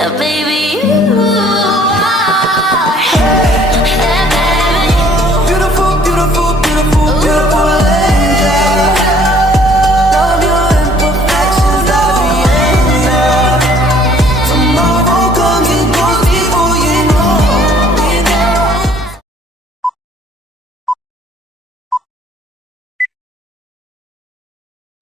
Yeah, baby, you are heaven. Beautiful, beautiful, beautiful, beautiful angel. Love your imperfections, every angel. Tomorrow comes and goes before you know.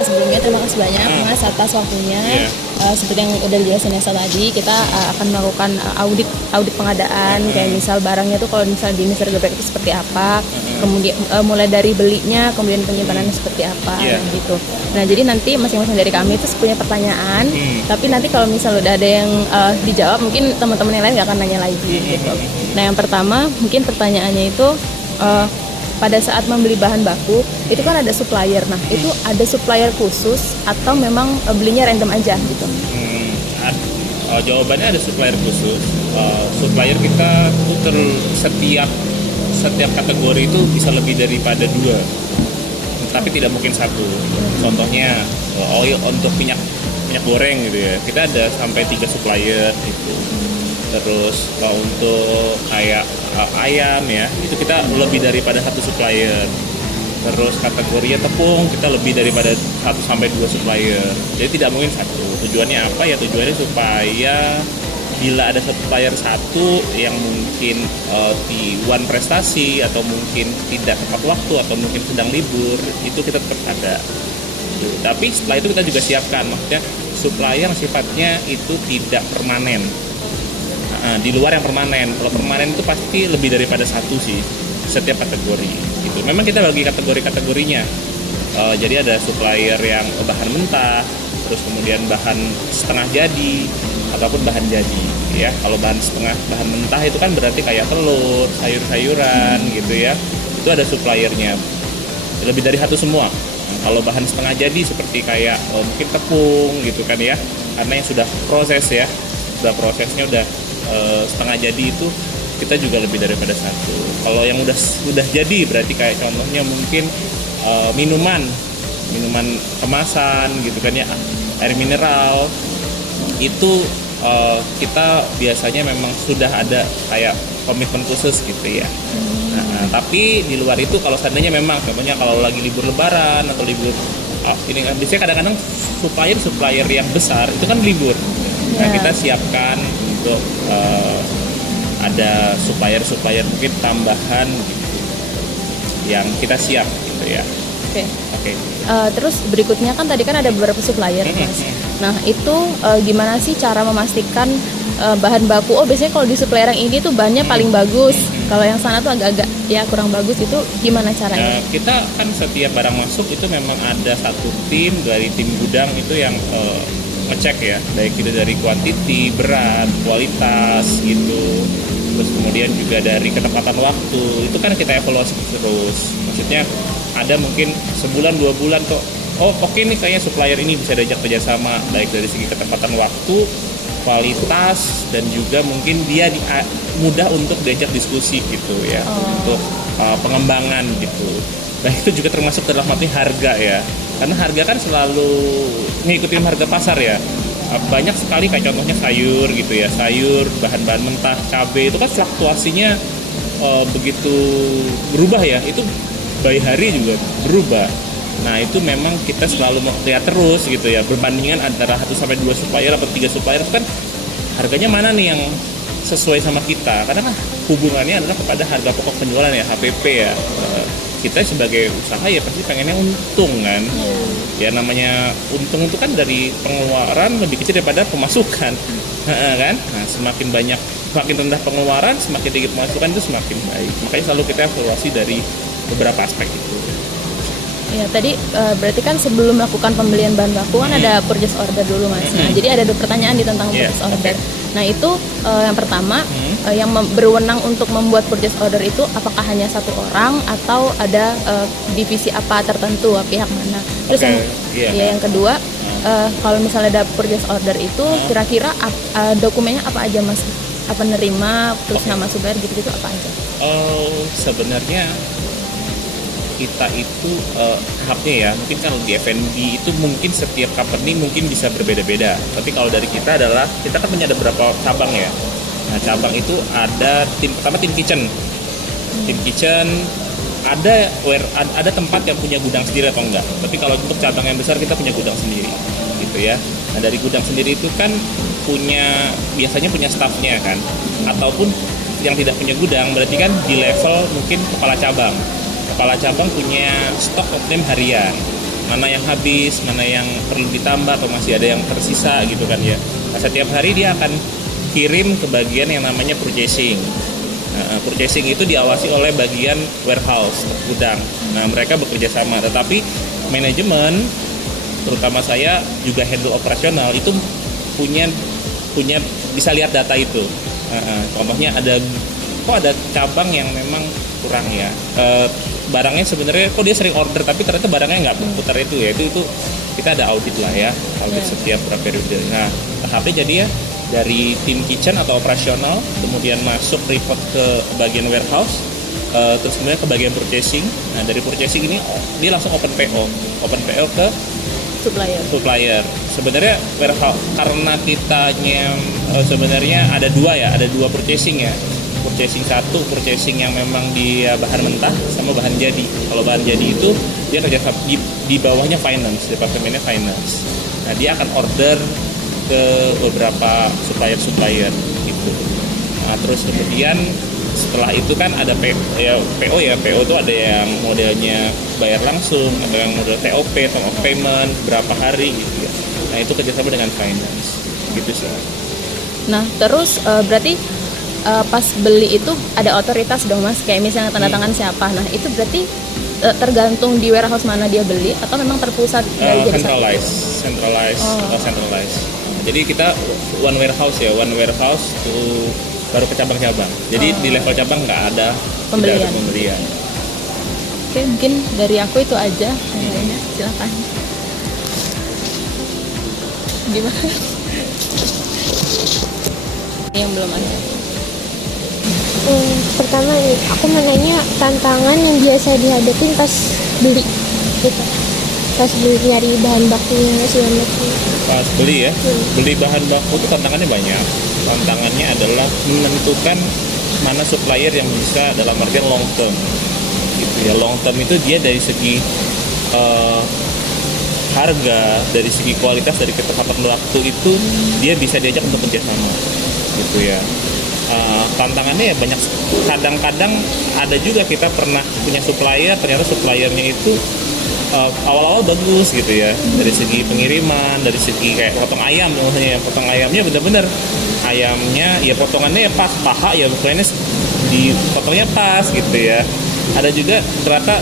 Sebelumnya terima kasih banyak Mas atas waktunya. Seperti yang udah dijelasin Nesa tadi, kita akan melakukan audit pengadaan, kayak misal barangnya tuh kalau misal di Mr. Geprek itu seperti apa, kemudian mulai dari belinya, kemudian penyimpanannya seperti apa, gitu. Nah jadi nanti masing-masing dari kami itu punya pertanyaan, tapi nanti kalau misal udah ada yang dijawab, mungkin teman-teman yang lain nggak akan nanya lagi, gitu. Nah yang pertama mungkin pertanyaannya itu pada saat membeli bahan baku itu kan ada supplier. Nah itu ada supplier khusus atau memang belinya random aja gitu? Jawabannya ada supplier khusus. Supplier kita tuh setiap kategori itu bisa lebih daripada 2, tapi tidak mungkin 1. Contohnya oil untuk minyak goreng gitu ya, kita ada sampai 3 supplier gitu. Terus untuk kayak ayam ya, itu kita lebih daripada 1 supplier. Terus kategorinya tepung kita lebih daripada 1 sampai 2 supplier. Jadi tidak mungkin 1. Tujuannya apa ya? Tujuannya supaya bila ada supplier 1 yang mungkin di one prestasi atau mungkin tidak tepat waktu atau mungkin sedang libur, itu kita tetap ada. Tapi setelah itu kita juga siapkan, maksudnya supplier sifatnya itu tidak permanen. Di luar yang permanen. Kalau permanen itu pasti lebih daripada 1 sih setiap kategori gitu. Memang kita bagi kategori-kategorinya. Jadi ada supplier yang bahan mentah, terus kemudian bahan setengah jadi ataupun bahan jadi ya. Kalau bahan mentah itu kan berarti kayak telur, sayur-sayuran gitu ya. Itu ada suppliernya. Lebih dari 1 semua. Kalau bahan setengah jadi seperti kayak mungkin tepung gitu kan ya. Karena yang sudah proses ya. Prosesnya udah setengah jadi itu kita juga lebih daripada 1. Kalau yang udah jadi berarti kayak contohnya mungkin minuman kemasan gitu kan ya, air mineral itu kita biasanya memang sudah ada kayak komitmen khusus gitu ya. Tapi di luar itu kalau seandainya memang contohnya kalau lagi libur lebaran atau libur ini kan biasanya kadang-kadang supplier yang besar itu kan libur. Nah kita siapkan untuk ada supplier mungkin tambahan gitu yang kita siap gitu ya. Oke. Terus berikutnya kan tadi kan ada beberapa supplier Mas. Nah itu gimana sih cara memastikan bahan baku? Oh biasanya kalau di supplier yang ini tuh bahannya paling bagus. Kalau yang sana tuh agak-agak ya kurang bagus, itu gimana caranya? Kita kan setiap barang masuk itu memang ada satu tim dari tim gudang itu yang ngecek ya, baik itu dari kuantiti, berat, kualitas gitu. Terus kemudian juga dari ketepatan waktu, itu kan kita evaluasi terus. Maksudnya ada mungkin sebulan 2 bulan kok, oh oke nih kayaknya supplier ini bisa diajak kerjasama, baik dari segi ketepatan waktu, kualitas, dan juga mungkin dia mudah untuk diajak diskusi gitu ya, untuk pengembangan gitu. Nah itu juga termasuk dalam arti harga ya, karena harga kan selalu ngikutin harga pasar ya. Banyak sekali kayak contohnya sayur gitu ya, sayur, bahan-bahan mentah, cabai itu kan fluktuasinya begitu berubah ya, itu by hari juga berubah. Nah itu memang kita selalu lihat terus gitu ya, berbandingan antara 1 sampai 2 supplier atau 3 supplier itu kan harganya mana nih yang sesuai sama kita, karena kan hubungannya adalah kepada harga pokok penjualan ya, HPP ya. Kita sebagai usaha ya pasti pengennya untung kan. Ya namanya untung itu kan dari pengeluaran lebih kecil daripada pemasukan kan. Nah semakin rendah pengeluaran, semakin tinggi pemasukan itu semakin baik. Makanya selalu kita evaluasi dari beberapa aspek itu. Ya tadi berarti kan sebelum melakukan pembelian bahan baku kan ada purchase order dulu Mas. Nah jadi ada 2 pertanyaan di tentang purchase order. Nah itu yang pertama yang berwenang untuk membuat purchase order itu apakah hanya 1 orang atau ada divisi apa tertentu, pihak mana? Terus yang kedua kalau misalnya ada purchase order itu kira-kira dokumennya apa aja Mas? Apa nerima terus nama supplier gitu-gitu apa aja? Sebenarnya kita itu tahapnya ya, mungkin kalau di F&B itu mungkin setiap company mungkin bisa berbeda-beda. Tapi kalau dari kita adalah, kita kan punya ada beberapa cabang ya. Nah, cabang itu ada pertama tim kitchen. Tim kitchen ada tempat yang punya gudang sendiri atau enggak. Tapi kalau untuk cabang yang besar kita punya gudang sendiri, gitu ya. Nah, dari gudang sendiri itu kan biasanya punya staffnya kan, ataupun yang tidak punya gudang berarti kan di level mungkin kepala cabang. Kepala cabang punya stok item harian, mana yang habis, mana yang perlu ditambah atau masih ada yang tersisa gitu kan ya. Nah, setiap hari dia akan kirim ke bagian yang namanya purchasing. Purchasing itu diawasi oleh bagian warehouse, gudang. Nah, mereka bekerja sama, tetapi manajemen, terutama saya juga handle operasional itu punya bisa lihat data itu. Contohnya ada cabang yang memang kurang ya. Barangnya sebenarnya kok dia sering order tapi ternyata barangnya nggak berputar itu ya. Itu kita ada audit lah ya, audit setiap berapa periode. Nah, tahapnya jadi ya dari tim kitchen atau operasional, kemudian masuk report ke bagian warehouse, terus kemudian ke bagian purchasing. Nah, dari purchasing ini dia langsung open PO ke supplier. Sebenarnya warehouse karena kitanya sebenarnya ada dua purchasing ya. Purchasing satu, purchasing yang memang dia bahan mentah sama bahan jadi. Kalau bahan jadi itu dia kerja di bawahnya finance, departemennya finance. Nah, dia akan order ke beberapa supplier gitu. Nah, terus kemudian setelah itu kan ada PO itu ada yang modelnya bayar langsung, ada yang model TOP, term of payment, berapa hari gitu ya. Nah, itu kerjasama dengan finance gitu sih. Nah, terus berarti pas beli itu ada otoritas dong Mas, kayak misalnya tanda tangan siapa. Nah, itu berarti tergantung di warehouse mana dia beli atau memang terpusat dari jadi centralized. Jadi kita one warehouse tuh baru ke cabang-cabang. Jadi di level cabang nggak ada pembelian. Oke, mungkin dari aku itu aja. Lainnya silakan. Gimana? Yang belum ada. Pertama nih, aku mau nanya tantangan yang biasa dihadapin pas beli gitu. Pas beli nyari bahan bakunya segala macam. Pas beli ya, beli bahan baku itu tantangannya banyak. Tantangannya adalah menentukan mana supplier yang bisa dalam artian long term. Gitu ya, long term itu dia dari segi harga, dari segi kualitas, dari ketepatan waktu itu dia bisa diajak untuk kerjasama. Gitu ya. Tantangannya ya banyak. Kadang-kadang ada juga kita pernah punya supplier, ternyata suppliernya itu awal-awal bagus gitu ya, dari segi pengiriman, dari segi kayak potong ayam misalnya, potong ayamnya bener-bener ayamnya ya potongannya ya pas, paha ya pokoknya dipotongnya pas gitu ya. Ada juga ternyata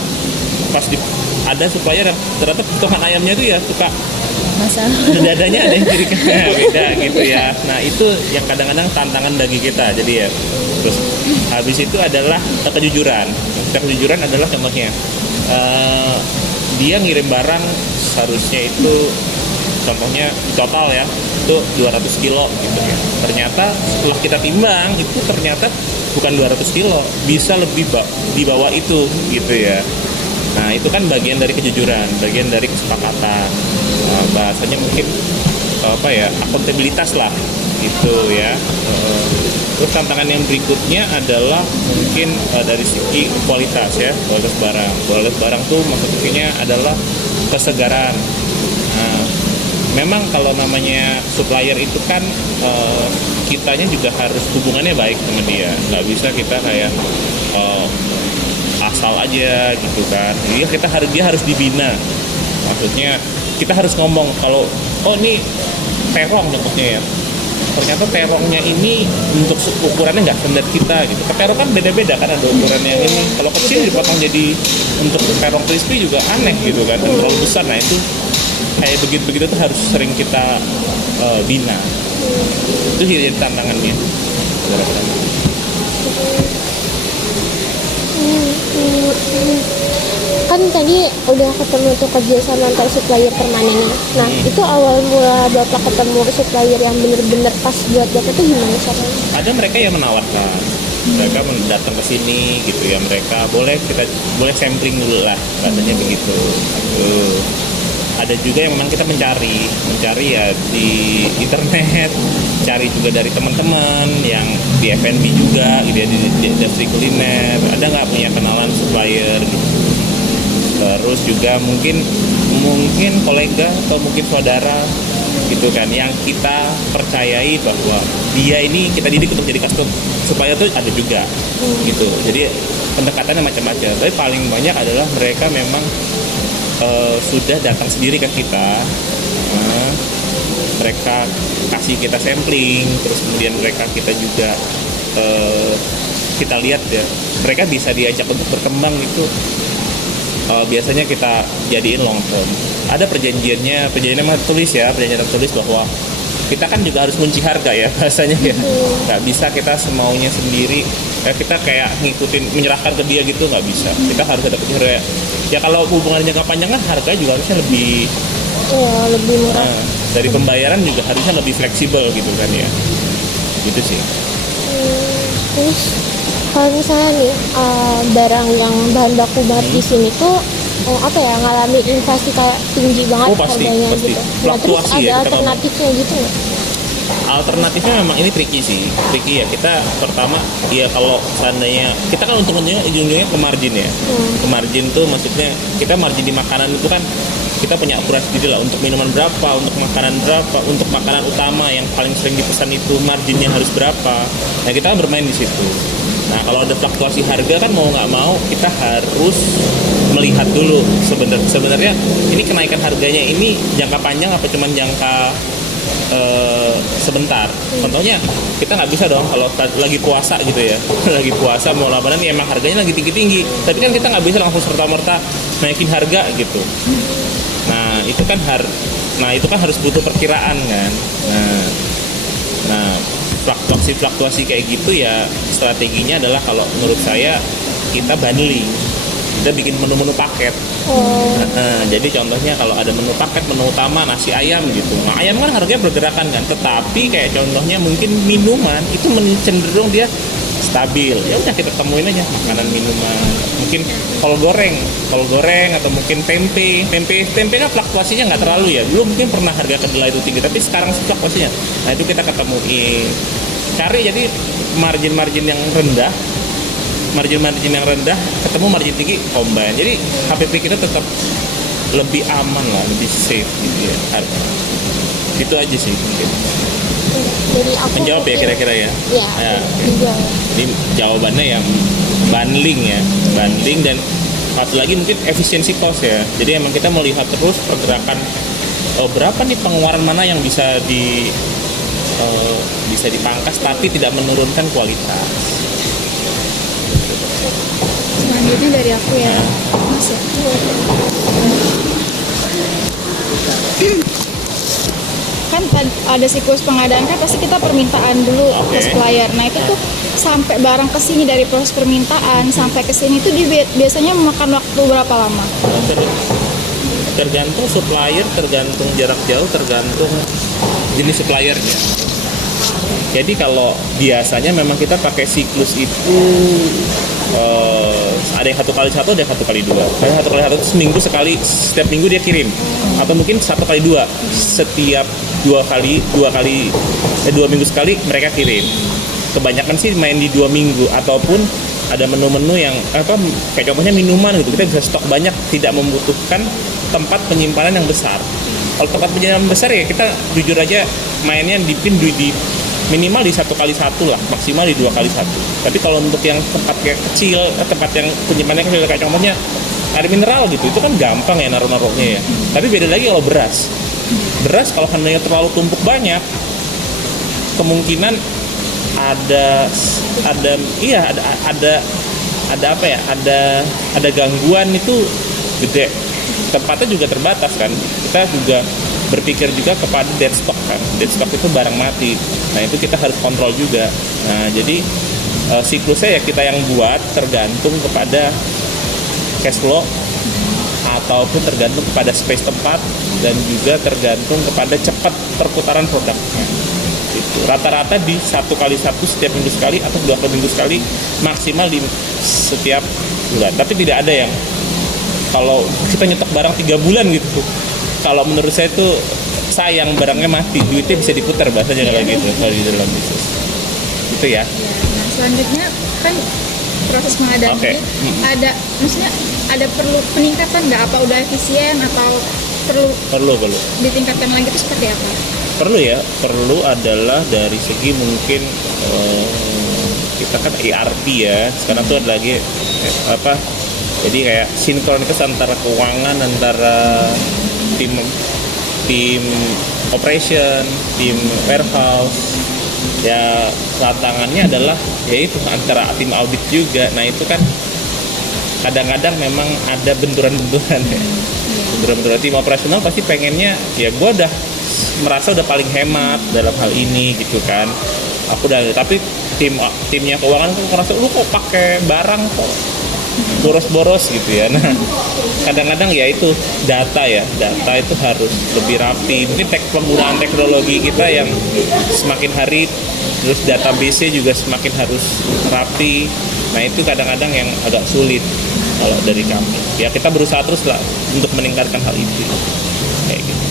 ada supplier yang ternyata potongan ayamnya itu ya suka dadanya ada yang kiri kanan beda gitu ya. Nah, itu yang kadang-kadang tantangan bagi kita. Jadi ya terus habis itu adalah kejujuran. Kejujuran adalah contohnya dia ngirim barang seharusnya itu contohnya total ya itu 200 kilo gitu ya. Ternyata setelah kita timbang itu ternyata bukan 200 kilo, bisa lebih di bawah itu gitu ya. Nah, itu kan bagian dari kejujuran, bagian dari kesepakatan. Bahasanya mungkin akuntabilitas lah gitu ya. Terus tantangan yang berikutnya adalah mungkin dari segi kualitas ya, kualitas barang. Kualitas barang tuh maksudnya adalah kesegaran. Nah, memang kalau namanya supplier itu kan kitanya juga harus hubungannya baik sama dia. Nggak bisa kita kayak asal aja gitu kan. Jadi dia harus dibina. Maksudnya kita harus ngomong kalau ini terong contohnya ya. Ternyata terongnya ini untuk ukurannya nggak standar kita gitu. Terong kan beda-beda kan, ada ukuran yang ini. Kalau kecil dipotong jadi untuk terong crispy juga aneh gitu kan, dan terlalu besar. Nah, itu kayak begitu tuh harus sering kita bina. Itu jadi tantangannya. Kan tadi udah ketemu tuh kerjasama antar supplier permanennya. Nah, itu awal mula Bapak ketemu supplier yang bener-bener pas buat Bapak tuh gimana caranya? Ada mereka yang menawarkan, mereka datang ke sini gitu ya, mereka boleh sampling dulu lah katanya begitu. Ada juga yang memang kita mencari ya di internet, cari juga dari teman-teman yang di F&B juga gitu ya, di industri kuliner, ada nggak punya kenalan supplier gitu. Terus juga mungkin kolega atau mungkin saudara gitu kan yang kita percayai bahwa dia ini kita didik untuk jadi custom supplier tuh ada juga gitu. Jadi pendekatannya macam-macam, tapi paling banyak adalah mereka memang sudah datang sendiri ke kita. Mereka kasih kita sampling, terus kemudian kita juga kita lihat ya, mereka bisa diajak untuk berkembang itu. Biasanya kita jadiin long term. Ada perjanjiannya tertulis bahwa kita kan juga harus kunci harga ya bahasanya ya. Nggak bisa kita semaunya sendiri, kita kayak menyerahkan ke dia gitu, nggak bisa. Kita harus ada harga. Ya kalau hubungannya jangka panjang kan harga juga harusnya lebih murah. Dari pembayaran juga harusnya lebih fleksibel gitu kan ya. Gitu sih. Terus kalau misalnya nih barang yang bahan baku banget di sini tuh ngalamin inflasi kayak tinggi banget harganya pasti. gitu. Nah, terus Fluktuasi ada ya, alternatifnya gitu nggak? Alternatifnya memang ini tricky ya. Kita pertama ya kalau seandainya kita kan ujung-ujungnya ke margin ya. Ke margin tuh maksudnya kita margin di makanan itu kan kita punya aturan sendiri lah, untuk minuman berapa, untuk makanan berapa, untuk makanan utama yang paling sering dipesan itu marginnya harus berapa. Nah kita kan bermain di situ. Nah kalau ada fluktuasi harga kan mau nggak mau kita harus melihat dulu sebenarnya ini kenaikan harganya ini jangka panjang apa cuman jangka sebentar. Contohnya kita nggak bisa dong kalau lagi puasa gitu ya, lagi puasa mau lebaran ya emang harganya lagi tinggi, tapi kan kita nggak bisa langsung serta-merta naikin harga gitu. Nah itu kan harus butuh perkiraan kan. Nah fluktuasi kayak gitu ya, strateginya adalah kalau menurut saya kita bundling, kita bikin menu-menu paket. Jadi contohnya kalau ada menu paket, menu utama, nasi ayam gitu. Nah ayam kan harganya bergerakan kan, tetapi kayak contohnya mungkin minuman itu cenderung dia stabil. Ya udah kita temuin aja makanan minuman. Mungkin kol goreng atau mungkin tempe kan fluktuasinya nggak terlalu ya. Dulu mungkin pernah harga kedelai itu tinggi, tapi sekarang fluktuasinya. Nah itu kita ketemuin. Cari jadi margin yang rendah ketemu margin tinggi, combine. Jadi HPP kita tetap lebih aman lah, lebih safe gitu ya. Itu aja sih mungkin. Jadi aku menjawab ya kira-kira ya. Iya. Juga. Jadi jawabannya yang bundling dan satu lagi mungkin efisiensi cost ya. Jadi emang kita melihat terus pergerakan berapa nih pengeluaran mana yang bisa dipangkas tapi tidak menurunkan kualitas. Selanjutnya dari aku ya, Mas ya. Kan ada siklus pengadaan kan pasti kita permintaan dulu ke supplier. Nah itu tuh sampai barang kesini dari proses permintaan sampai kesini tuh biasanya memakan waktu berapa lama? Tergantung supplier, tergantung jarak jauh, tergantung jenis suppliernya. Jadi kalau biasanya memang kita pakai siklus itu ada yang 1x1, ada yang 1x2. Ada 1x1 itu seminggu sekali, setiap minggu dia kirim. Atau mungkin 1x2, setiap 2 minggu sekali mereka kirim. Kebanyakan sih main di 2 minggu, ataupun ada menu-menu yang kayak contohnya minuman gitu, kita bisa stok banyak, tidak membutuhkan tempat penyimpanan yang besar. Kalau tempat penyimpanan besar ya kita jujur aja mainnya di minimal di 1x1 lah, maksimal di 2x1. Tapi kalau untuk yang tempat yang kecil, tempat yang penyimpanannya kecil kayak contohnya air mineral gitu, itu kan gampang ya naruh-naruhnya ya. Tapi beda lagi kalau beras kalau handanya terlalu tumpuk banyak, kemungkinan ada gangguan itu gede. Tempatnya juga terbatas kan. Kita juga berpikir juga kepada dead stock kan. Dead stock itu barang mati. Nah itu kita harus kontrol juga. Nah jadi siklusnya ya kita yang buat, tergantung kepada cash flow ataupun tergantung kepada space tempat dan juga tergantung kepada cepat perputaran produknya. Itu rata-rata di 1x1 setiap minggu sekali atau 2 kali minggu sekali, maksimal di setiap bulan. Tapi tidak ada yang kalau kita nyetok barang 3 bulan gitu, kalau menurut saya itu sayang, barangnya mati, duitnya bisa diputar, bahasanya kayak gitu kalau di dalam bisnis itu ya. Nah, selanjutnya kan proses pengadaan Oke. ini ada, maksudnya ada perlu peningkatan nggak? Apa udah efisien atau perlu Perlu ditingkatkan lagi itu seperti apa? perlu ya, perlu adalah dari segi mungkin kita kan ERP ya, sekarang tuh ada lagi apa, jadi kayak sinkronis antara keuangan, antara tim operation, tim warehouse. Ya tantangannya adalah yaitu antara tim audit juga. Nah itu kan kadang-kadang memang ada benturan-benturan ya. Benturan-benturan. Tim operasional pasti pengennya ya gue udah merasa udah paling hemat dalam hal ini gitu kan. Aku udah, tapi timnya keuangan tuh merasa lu kok pakai barang kok boros-boros gitu ya. Nah kadang-kadang ya itu data itu harus lebih rapi. Mungkin penggunaan teknologi kita yang semakin hari, terus database-nya juga semakin harus rapi. Nah itu kadang-kadang yang agak sulit kalau dari kami. Ya kita berusaha terus lah untuk meningkatkan hal itu kayak gitu.